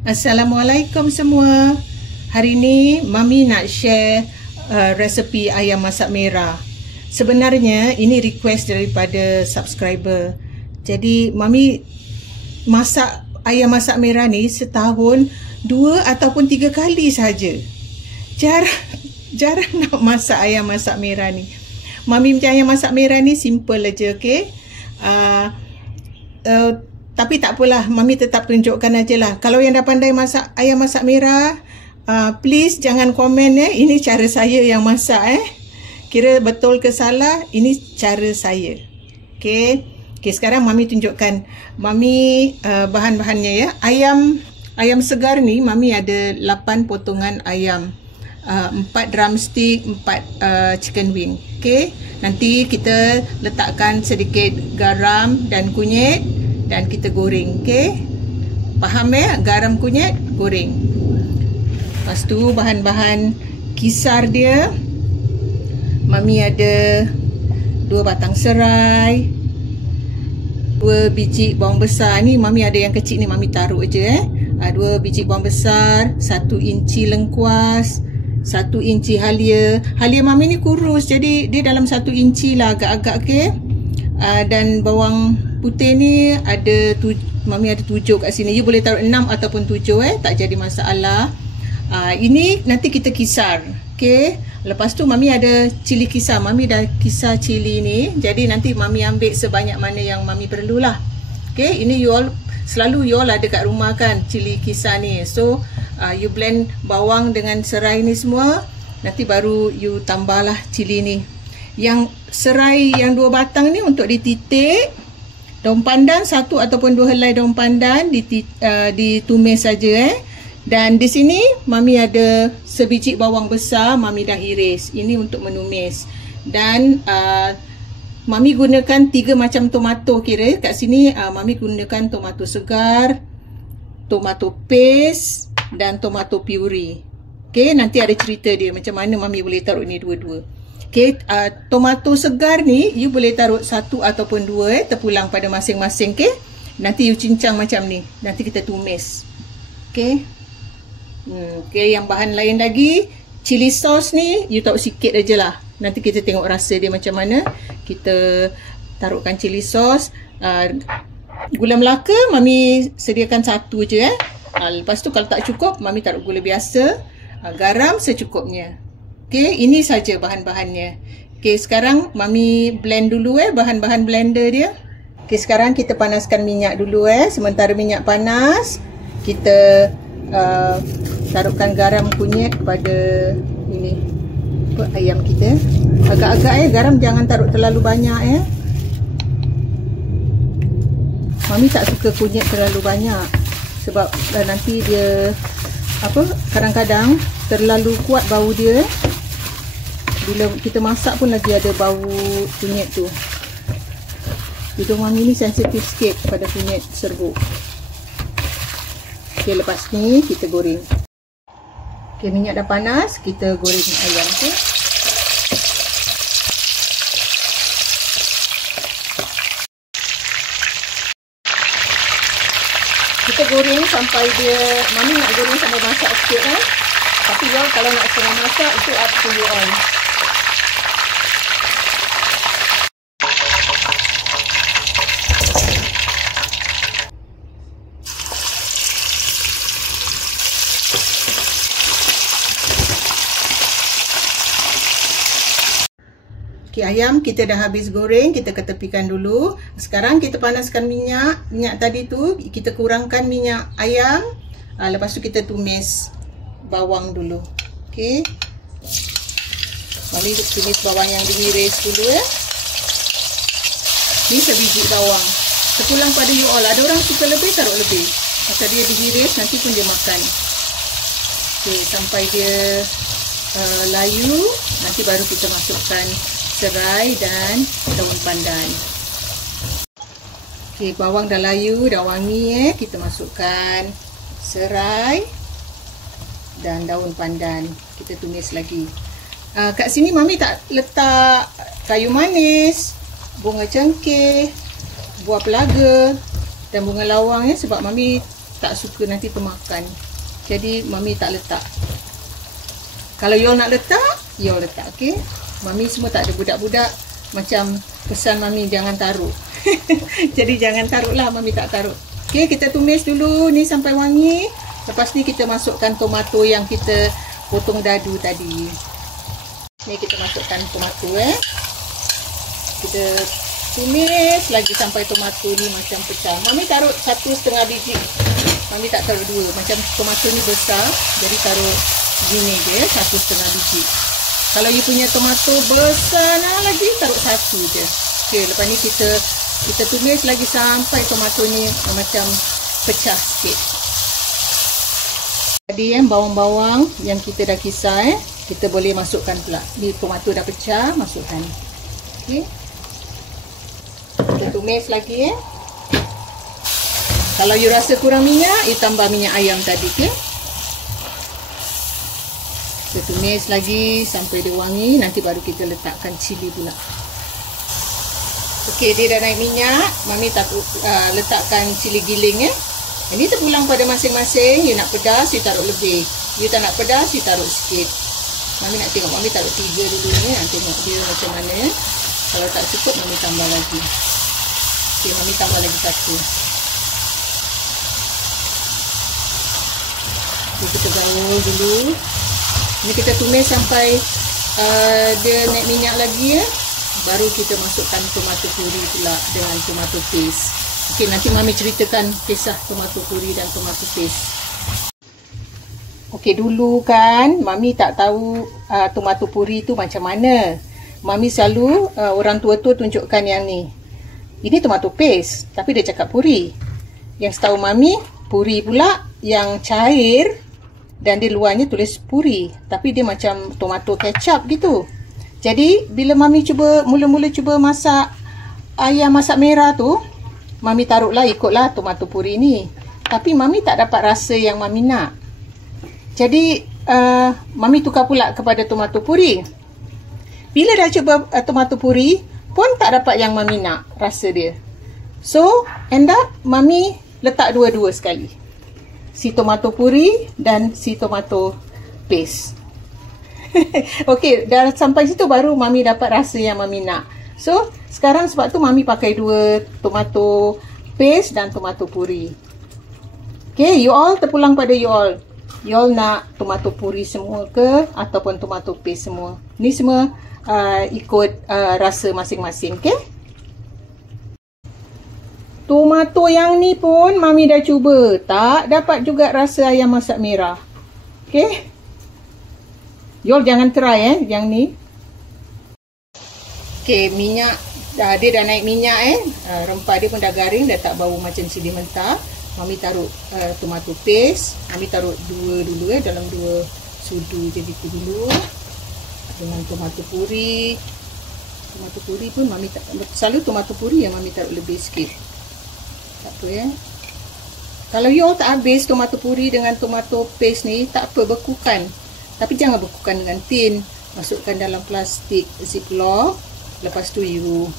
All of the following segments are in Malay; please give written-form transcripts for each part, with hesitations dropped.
Assalamualaikum semua. Hari ni Mami nak share resepi ayam masak merah. Sebenarnya ini request daripada subscriber. Jadi Mami masak ayam masak merah ni setahun 2 ataupun 3 kali saja. Jarang nak masak ayam masak merah ni. Mami macam ayam masak merah ni simple aja, okey? Tapi tak apalah, Mami tetap tunjukkan aja lah. Kalau yang dah pandai masak ayam masak merah, please jangan komen ya. Ini cara saya yang masak Kira betul ke salah, ini cara saya. Okay, sekarang Mami tunjukkan. Mami bahan-bahannya ya. Ayam segar ni Mami ada 8 potongan ayam. 4 drumstick, 4 chicken wing. Okay, nanti kita letakkan sedikit garam dan kunyit dan kita goreng. Okay, faham ya? Garam, kunyit, goreng. Lepas tu bahan-bahan kisar dia, Mami ada 2 batang serai, 2 biji bawang besar. Ni Mami ada yang kecil ni, Mami taruh je 2 biji bawang besar, 1 inci lengkuas, 1 inci halia. Halia Mami ni kurus, jadi dia dalam 1 inci lah agak-agak. Okay, dan bawang putih ni ada Mami ada 7 kat sini. You boleh taruh 6 ataupun 7 tak jadi masalah. Ini nanti kita kisar. Okay, lepas tu Mami ada cili kisar. Mami dah kisar cili ni, jadi nanti Mami ambil sebanyak mana yang Mami perlulah. Okay, ini selalu you all ada kat rumah kan, cili kisar ni. So you blend bawang dengan serai ni semua, nanti baru you tambahlah cili ni. Yang serai yang 2 batang ni untuk dititik. Daun pandan 1 ataupun 2 helai daun pandan ditumis saja Dan di sini Mami ada sebiji bawang besar, Mami dah iris. Ini untuk menumis. Dan Mami gunakan 3 macam tomato kira. Kat sini Mami gunakan tomato segar, tomato paste dan tomato puree. Okay, nanti ada cerita dia macam mana Mami boleh taruh ni dua-dua. Okay, tomato segar ni you boleh taruh 1 ataupun 2 terpulang pada masing-masing. Okay, nanti you cincang macam ni, nanti kita tumis. Okay, okay, yang bahan lain lagi, chili sauce ni you taruh sikit aja lah, nanti kita tengok rasa dia macam mana. Kita taruhkan chili sauce. Gula Melaka Mami sediakan 1 je lepas tu kalau tak cukup Mami taruh gula biasa. Garam secukupnya. Okay, ini saja bahan-bahannya. Okay, sekarang Mami blend dulu bahan-bahan blender dia. Okay, sekarang kita panaskan minyak dulu Sementara minyak panas, kita taruhkan garam, kunyit pada ini ayam kita. Agak-agak garam jangan taruh terlalu banyak Mami tak suka kunyit terlalu banyak sebab nanti dia kadang-kadang terlalu kuat bau dia. Bila kita masak pun lagi ada bau kunyit tu. Hidung Mami ni sensitif sikit pada kunyit serbuk. Okay, lepas ni kita goreng. Okay, minyak dah panas, kita goreng ayam tu. Kita goreng sampai dia, Mami nak goreng sampai masak sikit tapi you all kalau nak setengah masak, itu up to you all. Okay, ayam kita dah habis goreng, kita ketepikan dulu. Sekarang kita panaskan minyak. Minyak tadi tu kita kurangkan minyak ayam. Lepas tu kita tumis bawang dulu. Okay, mari tumis bawang yang diiris dulu Ni sebiji bawang, terpulang pada you all. Ada orang suka lebih, taruh lebih. Masa dia diiris, nanti pun dia makan. Okay, sampai dia layu, nanti baru kita masukkan serai dan daun pandan. Okay, bawang dah layu, dah wangi kita masukkan serai dan daun pandan. Kita tumis lagi. Kat sini Mami tak letak kayu manis, bunga cengkeh, buah pelaga dan bunga lawang sebab Mami tak suka nanti termakan. Jadi Mami tak letak. Kalau you nak letak, you letak, okey. Mami semua tak ada budak-budak macam pesan Mami jangan taruh. Jadi jangan taruhlah, Mami tak taruh. Okey, kita tumis dulu ni sampai wangi. Lepas ni kita masukkan tomato yang kita potong dadu tadi. Ni kita masukkan tomato Kita tumis lagi sampai tomato ni macam pecah. Mami taruh 1,5 biji. Mami tak taruh 2. Macam tomato ni besar, jadi taruh gini je, 1,5 biji. Kalau you punya tomato besar lagi, taruh 1 je. Okey, lepas ni kita tumis lagi sampai tomato ni macam pecah sikit. Tadi bawang-bawang yang kita dah kisar kita boleh masukkan pula. Ni tomato dah pecah, masukkan. Okey. Kita tumis lagi Kalau you rasa kurang minyak, you tambah minyak ayam tadi, okey. Kita tumis lagi sampai dia wangi, nanti baru kita letakkan cili pula. Okey, dia dah naik minyak, Mami letakkan cili giling Ini terpulang pada masing-masing. You nak pedas, you taruh lebih. You tak nak pedas, you taruh sikit. Mami nak tengok, Mami taruh 3 dulu ni. Nak tengok dia macam mana. Kalau tak cukup, Mami tambah lagi. Okey, Mami tambah lagi 1. Okay, kita gaul dulu. Ini kita tumis sampai dia naik minyak lagi Baru kita masukkan tomato puri pula dengan tomato paste. Okey, nanti Mami ceritakan kisah tomato puri dan tomato paste. Okey, dulu kan Mami tak tahu tomato puri tu macam mana. Mami selalu orang tua tu tunjukkan yang ni. Ini tomato paste, tapi dia cakap puri. Yang setahu Mami, puri pula yang cair dan di luarnya tulis puri, tapi dia macam tomato kecap gitu. Jadi bila Mami mula-mula cuba masak ayam masak merah tu, Mami taruhlah ikutlah tomato puri ni. Tapi Mami tak dapat rasa yang Mami nak. Jadi Mami tukar pula kepada tomato puri. Bila dah cuba tomato puri pun tak dapat yang Mami nak rasa dia. So end up Mami letak dua-dua sekali. Si tomato puri dan si tomato paste. Okey, dah sampai situ baru Mami dapat rasa yang Mami nak. So, sekarang sebab tu Mami pakai 2 tomato paste dan tomato puri. Okey, you all terpulang pada you all. You all nak tomato puri semua ke ataupun tomato paste semua? Ni semua ikut rasa masing-masing, okey? Tomato yang ni pun Mami dah cuba. Tak dapat juga rasa ayam masak merah. Okey? You all jangan try yang ni. Okey, minyak dia dah naik minyak rempah dia pun dah garing, dah tak bau macam cili mentah. Mami taruh tomato paste. Mami taruh 2 dulu dalam 2 sudu je gitu dulu. Dengan tomato puri. Tomato puri pun Mami tak selalu tomato puri yang Mami taruh lebih sikit. Tak apa Kalau you all tak habis tomato puri dengan tomato paste ni, tak apa, bekukan. Tapi jangan bekukan dengan tin. Masukkan dalam plastik ziplock. Lepas tu you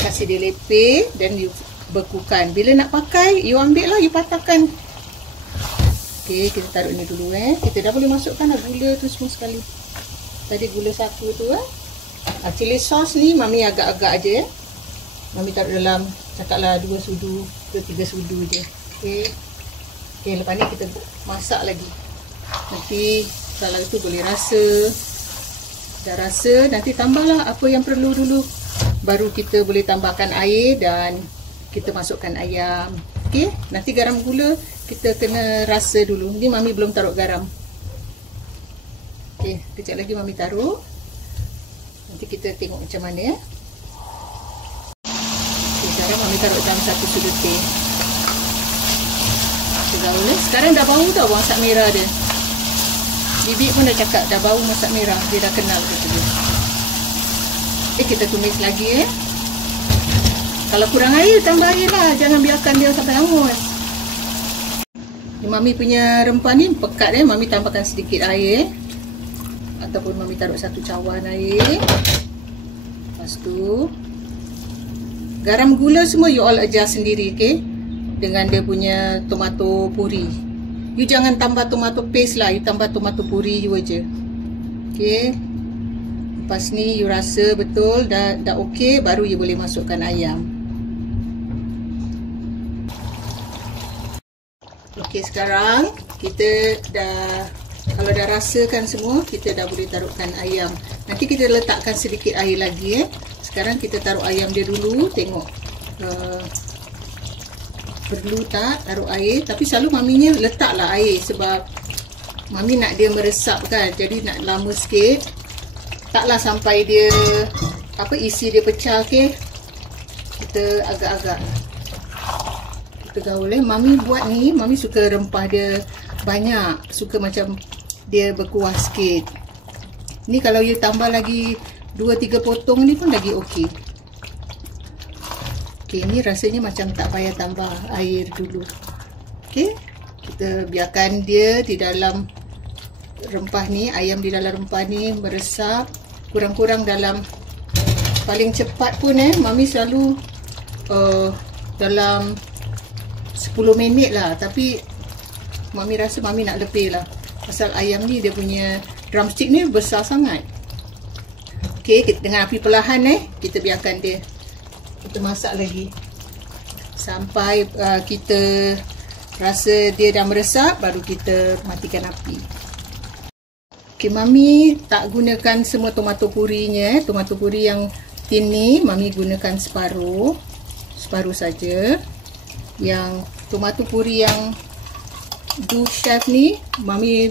kasih dia lepeh dan you bekukan. Bila nak pakai, you ambil lah, you patahkan. Okey, kita taruh ni dulu Kita dah boleh masukkan gula tu semua sekali. Tadi gula 1 tu chili sauce ni Mami agak-agak aje. Mami taruh dalam cakaplah 2 sudu ke 3 sudu je. Okey. Okey, lepas ni kita masak lagi. Nanti kalau itu boleh rasa. Dah rasa, nanti tambahlah apa yang perlu dulu. Baru kita boleh tambahkan air dan kita masukkan ayam. Okey, nanti garam gula kita kena rasa dulu. Ni Mami belum taruh garam. Okey, kejap lagi Mami taruh. Nanti kita tengok macam mana Okey, sekarang Mami taruh dalam 1 sudu teh. Sekarang dah bau tau masak merah dia. Bibi pun dah cakap dah bau masak merah. Dia dah kenal kata dia. Kita tumis lagi Kalau kurang air, tambah air lah. Jangan biarkan dia sampai hangus. Ni Mami punya rempah ni pekat Mami tambahkan sedikit air. Ataupun Mami taruh 1 cawan air. Lepas tu Garam, gula semua you all adjust sendiri, okay? Dengan dia punya tomato puri. You jangan tambah tomato paste lah, you tambah tomato puri you aja. Okay. Lepas ni you rasa betul dah okay, baru you boleh masukkan ayam. Okay, sekarang kita dah, kalau dah rasakan semua, kita dah boleh taruhkan ayam. Nanti kita letakkan sedikit air lagi. Sekarang kita taruh ayam dia dulu. Tengok perlu tak taruh air. Tapi selalu maminya letaklah air, sebab mami nak dia meresap kan. Jadi nak lama sikit. Taklah sampai dia isi dia pecah. Okay, kita agak-agak kita gaul. Mami buat ni, mami suka rempah dia banyak, suka macam dia berkuah sikit. Ni kalau you tambah lagi 2-3 potong ni pun lagi okey. Okey, ni rasanya macam tak payah tambah air dulu. Okey, kita biarkan dia di dalam rempah ni, ayam di dalam rempah ni meresap kurang-kurang dalam, paling cepat pun mami selalu dalam 10 minit lah. Tapi mami rasa mami nak lebih lah, pasal ayam ni dia punya drumstick ni besar sangat. Okey, dengan api perlahan kita biarkan dia, kita masak lagi sampai kita rasa dia dah meresap, baru kita matikan api. Okey, mami tak gunakan semua tomato purinya. Tomato puri yang tin ni mami gunakan separuh saja. Yang tomato puri yang do chef ni mami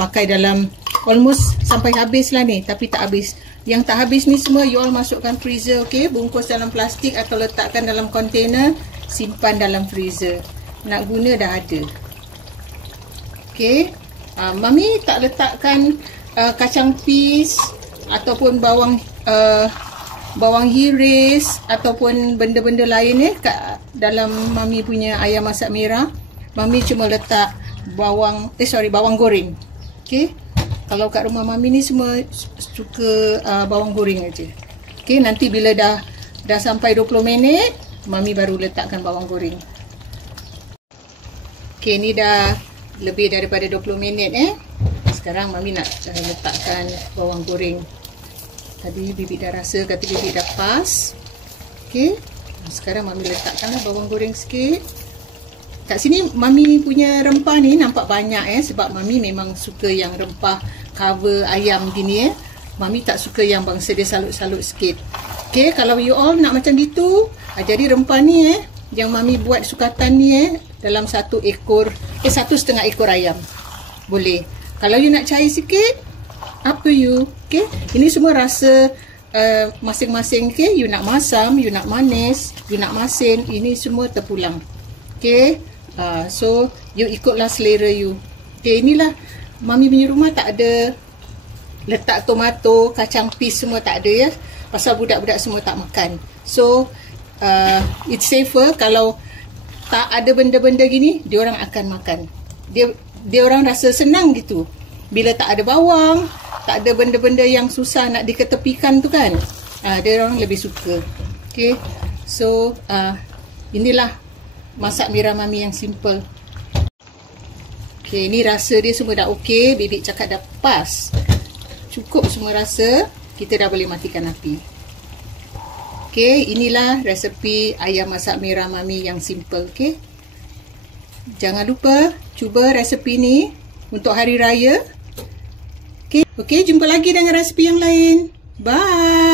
pakai dalam almost sampai habis lah ni, tapi tak habis. Yang tak habis ni semua you all masukkan freezer, okay? Bungkus dalam plastik atau letakkan dalam container, simpan dalam freezer. Nak guna dah ada. Okay, mami tak letakkan kacang peas ataupun bawang hiris ataupun benda-benda lain kat dalam mami punya ayam masak merah. Mami cuma letak bawang goreng. Okay, kalau kat rumah mami ni semua suka bawang goreng aja. Okay, nanti bila dah sampai 20 minit mami baru letakkan bawang goreng. Okay, ni dah lebih daripada 20 minit Sekarang mami nak letakkan bawang goreng. Tadi bibi dah rasa kata bibi dah pas. Okay, sekarang mami letakkanlah bawang goreng sikit. Kat sini mami punya rempah ni nampak banyak sebab mami memang suka yang rempah cover ayam gini Mami tak suka yang bangsa dia salut-salut sikit. Okay, kalau you all nak macam gitu, jadi rempah ni yang mami buat sukatan ni dalam 1 ekor, 1,5 ekor ayam. Boleh. Kalau you nak cair sikit, up to you. Okay, ini semua rasa masing-masing. Okay, you nak masam, you nak manis, you nak masin, ini semua terpulang. Okay, so you ikutlah selera you. Okay, inilah mami punya rumah tak ada letak tomato, kacang peas semua tak ada pasal budak-budak semua tak makan. So it's safer kalau tak ada benda-benda gini, dia orang akan makan. Dia orang rasa senang gitu. Bila tak ada bawang, tak ada benda-benda yang susah nak diketepikan tu kan, dia orang lebih suka. Okay, so inilah masak merah mami yang simple. Okay, ni rasa dia semua dah okey. Bibik cakap dah pas, cukup semua rasa, kita dah boleh matikan api. Okay, inilah resepi ayam masak merah mami yang simple. Okay, jangan lupa cuba resepi ni untuk hari raya. Okay, jumpa lagi dengan resepi yang lain. Bye.